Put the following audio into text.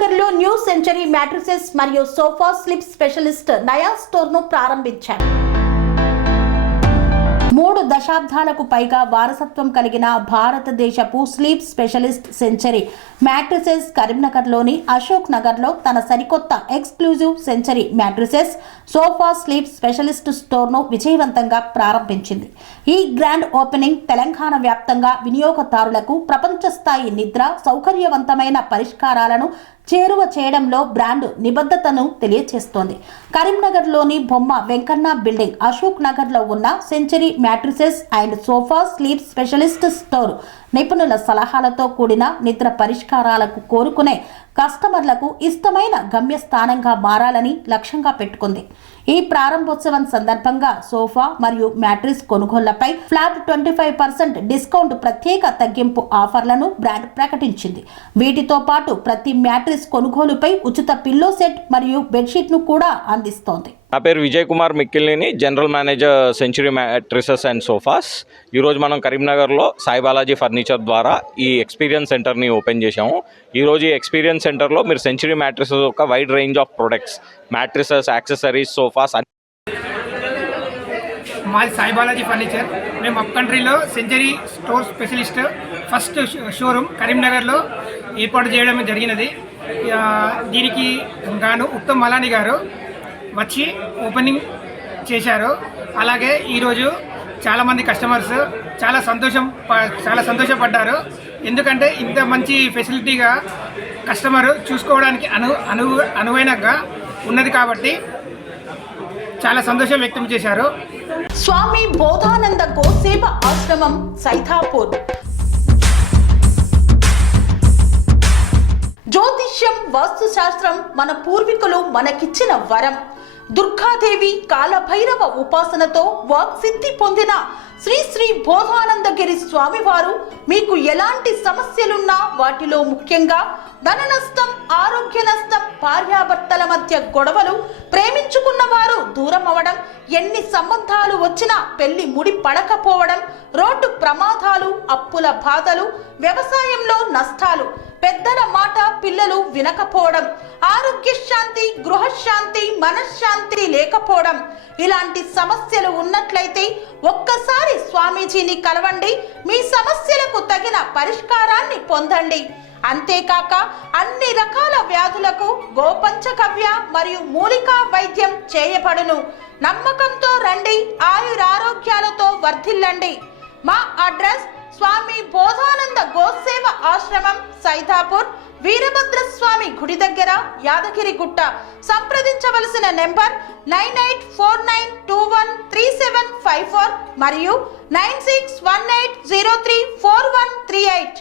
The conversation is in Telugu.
కరీంనగర్ లో న్యూ సెంచరీ మ్యాట్రిసెస్ మరియు సోఫా స్లీప్ స్పెషలిస్ట్ నయా స్టోర్ ను ప్రారంభించారు. 3 దశాబ్దాలకు పైగా వారసత్వం కలిగిన భారతదేశపు స్లీప్ స్పెషలిస్ట్ సెంచరీ మ్యాట్రిసెస్ కరీంనగర్లోని అశోక్ నగర్లో తన సరికొత్త exclusive century mattresses sofa sleep specialist స్టోర్ను విజయవంతంగా ప్రారంభించింది. ఈ గ్రాండ్ ఓపెనింగ్ తెలంగాణ వ్యాప్తంగా వినియోగదారులకు ప్రపంచ స్థాయి నిద్ర సౌకర్యవంతమైన పరిష్కారాలను చేరువ చేయడంలో బ్రాండ్ నిబద్ధతను తెలియజేస్తోంది. కరీంనగర్లోని బొమ్మ వెంకన్న బిల్డింగ్ అశోక్ నగర్లో ఉన్న century mattresses and sofa sleep specialist store నిపుణుల సలహాలతో కూడిన నిద్ర పరిష్కారాలకు కోరుకునే కస్టమర్లకు ఇష్టమైన గమ్యస్థానంగా మారాలని లక్ష్యంగా పెట్టుకుంది. ఈ ప్రారంభోత్సవం సందర్భంగా సోఫా మరియు మ్యాట్రిస్ కొనుగోళ్లపై ఫ్లాట్ 25% డిస్కౌంట్ ప్రత్యేక తగ్గింపు ఆఫర్లను బ్రాండ్ ప్రకటించింది. వీటితో పాటు ప్రతి మ్యాట్రిస్ కొనుగోలుపై ఉచిత పిల్లో సెట్ మరియు బెడ్షీట్ ను కూడా అందిస్తోంది. నా పేరు Vijay Kumar Mikkilineni, general manager century mattresses and sofas. ఈరోజు మనం కరీంనగర్లో సాయి బాలాజీ ఫర్నిచర్ ద్వారా ఈ ఎక్స్పీరియన్స్ సెంటర్ని ఓపెన్ చేశాము. ఈరోజు ఈ ఎక్స్పీరియన్స్ సెంటర్లో మీరు సెంచరీ మ్యాట్రిసెస్ ఒక wide range of products, matrices, accessories, sofas. మాది సాయి బాలాజీ ఫర్నిచర్. మేము అప్ కంట్రీలో century store specialist first showroom కరీంనగర్లో ఏర్పాటు చేయడం జరిగినది. దీనికి గాను ఉత్తమ్ మలాని గారు వచ్చి ఓపెనింగ్ చేశారు. అలాగే ఈరోజు చాలామంది కస్టమర్స్ చాలా సంతోషపడ్డారు. ఎందుకంటే ఇంత మంచి ఫెసిలిటీగా కస్టమర్ చూసుకోవడానికి అనువైనగా ఉన్నది కాబట్టి చాలా సంతోషం వ్యక్తం చేశారు. స్వామి బోధానంద గోసేవ ఆశ్రమం సైథాపూర్. జ్యోతిష్యం, వాస్తుశాస్త్రం మన పూర్వీకులు మనకిచ్చిన వరం. దుర్గాదేవి, కాలభైరవ ఉపాసనతో వాక్సిద్ధి పొందిన శ్రీ శ్రీ బోధానందగిరి స్వామివారు మీకు ఎలాంటి సమస్యలున్నా, వాటిలో ముఖ్యంగా ధన నష్టం, ఆరోగ్య నష్టం, భార్యాభర్తల మధ్య గొడవలు, ప్రేమించుకున్న వారు దూరం అవడం, ఎన్ని సంబంధాలు వచ్చినా పెళ్లి ముడి పడకపోవడం, రోడ్డు ప్రమాదాలు, అప్పుల బాధలు, వ్యవసాయంలో నష్టాలు, పెద్దల మాట పిల్లలు వినకపోవడం, ఆరోగ్య శాంతి, గృహశాంతి, మనశ్శాంతి లేకపోవడం, ఇలాంటి సమస్యలు ఉన్నట్లయితే ఒక్కసారి స్వామీజీని కలవండి. మీ సమస్యలకు తగిన పరిష్కారాన్ని పొందండి. అంతేకాక అన్ని రకాల వ్యాధులకు గోపంచకవ్య మరియు మూలికా వైద్యం చేయబడును. నమ్మకంతో రండి, ఆయురారోగ్యాలతో వర్ధిల్లండి. మా అడ్రస్ స్వామి బోధానంద గోసేవ ఆశ్రమం సైథాపూర్, వీరభద్రస్వామి గుడి దగ్గర, యాదగిరిగుట్ట. సంప్రదించవలసిన నెంబర్ 9849213754 మరియు 9618034138.